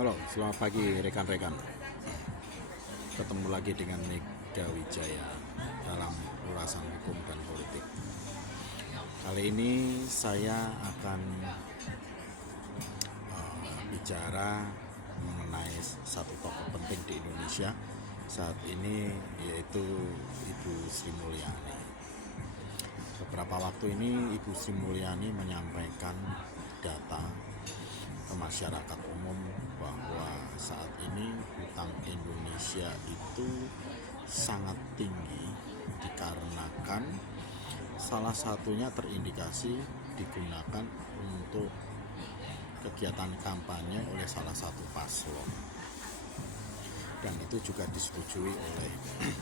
Halo, selamat pagi rekan-rekan. Ketemu lagi dengan Mega Wijaya dalam ulasan hukum dan politik. Kali ini saya akan bicara mengenai satu tokoh penting di Indonesia saat ini, yaitu Ibu Sri Mulyani. Beberapa waktu ini Ibu Sri Mulyani menyampaikan data ke masyarakat umum bahwa saat ini hutang Indonesia itu sangat tinggi dikarenakan salah satunya terindikasi digunakan untuk kegiatan kampanye oleh salah satu paslon, dan itu juga disetujui oleh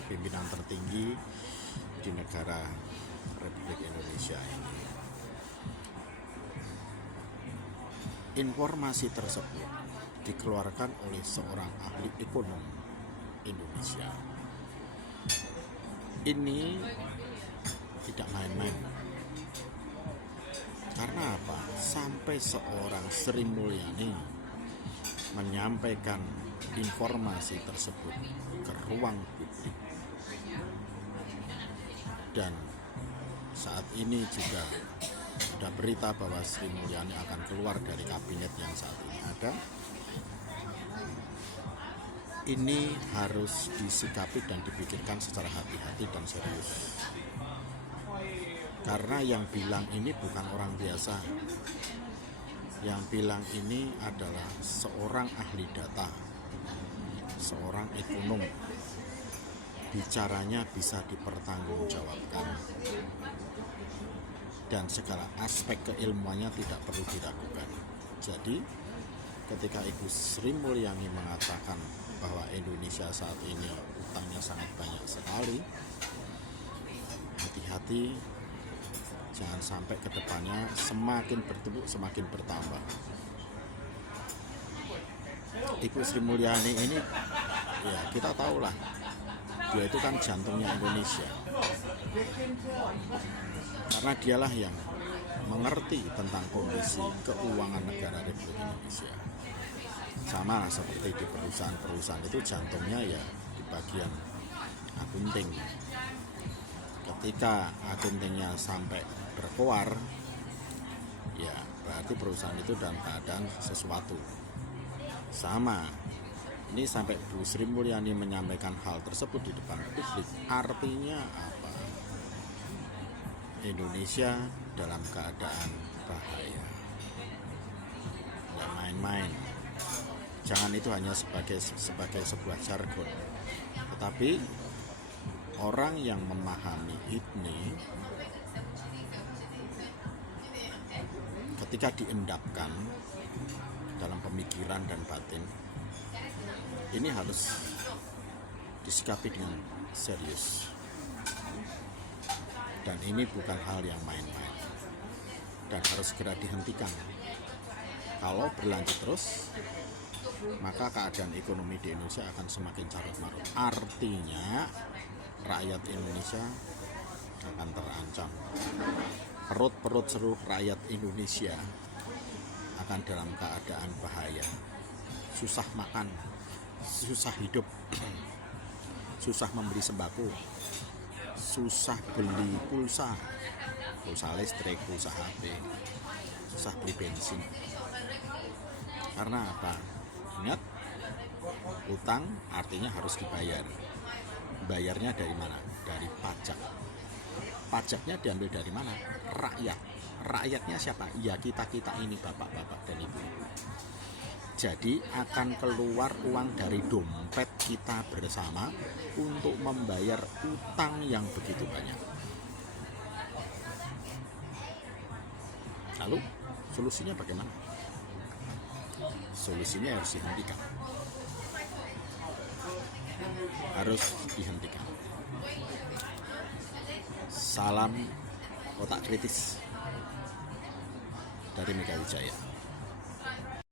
pimpinan tertinggi di negara Republik Indonesia ini. Informasi tersebut dikeluarkan oleh seorang ahli ekonom Indonesia. Ini tidak main-main. Karena apa? Sampai seorang Sri Mulyani menyampaikan informasi tersebut ke ruang publik. Dan saat ini juga ada berita bahwa Sri Mulyani akan keluar dari kabinet yang saat ini ada. Ini harus disikapi dan dipikirkan secara hati-hati dan serius. Karena yang bilang ini bukan orang biasa. Yang bilang ini adalah seorang ahli data, seorang ekonom. Bicaranya bisa dipertanggungjawabkan, dan segala aspek keilmuannya tidak perlu diragukan. Jadi ketika Ibu Sri Mulyani mengatakan bahwa Indonesia saat ini utangnya sangat banyak sekali, hati-hati, jangan sampai ke depannya semakin bertumpuk semakin bertambah. Ibu Sri Mulyani ini, ya kita tahulah, dia itu kan jantungnya Indonesia. Karena dialah yang mengerti tentang kondisi keuangan negara Republik Indonesia. Sama seperti di perusahaan-perusahaan itu, jantungnya ya di bagian akunting. Ketika akuntingnya sampai berkoar, ya berarti perusahaan itu dalam keadaan sesuatu. Sama, ini sampai Bu Sri Mulyani menyampaikan hal tersebut di depan publik, artinya apa? Indonesia dalam keadaan bahaya. Nggak main-main. Jangan itu hanya sebagai sebuah jargon, tetapi orang yang memahami ini ketika diendapkan dalam pemikiran dan batin, ini harus disikapi dengan serius. Dan ini bukan hal yang main-main, dan harus segera dihentikan. Kalau berlanjut terus, maka keadaan ekonomi di Indonesia akan semakin carut-marut. Artinya rakyat Indonesia akan terancam. Perut-perut seluruh rakyat Indonesia akan dalam keadaan bahaya. Susah makan, susah hidup, susah membeli sembako, susah beli pulsa listrik, pulsa HP, susah beli bensin. Karena apa? Ingat, utang artinya harus dibayar. Bayarnya dari mana? Dari pajak. Pajaknya diambil dari mana? Rakyat. Rakyatnya siapa? Ya kita-kita ini, bapak-bapak dan ibu-ibu. Jadi akan keluar uang dari dompet kita bersama untuk membayar utang yang begitu banyak. Lalu solusinya bagaimana? Solusinya harus dihentikan. Harus dihentikan. Salam otak kritis dari Mega Wijaya.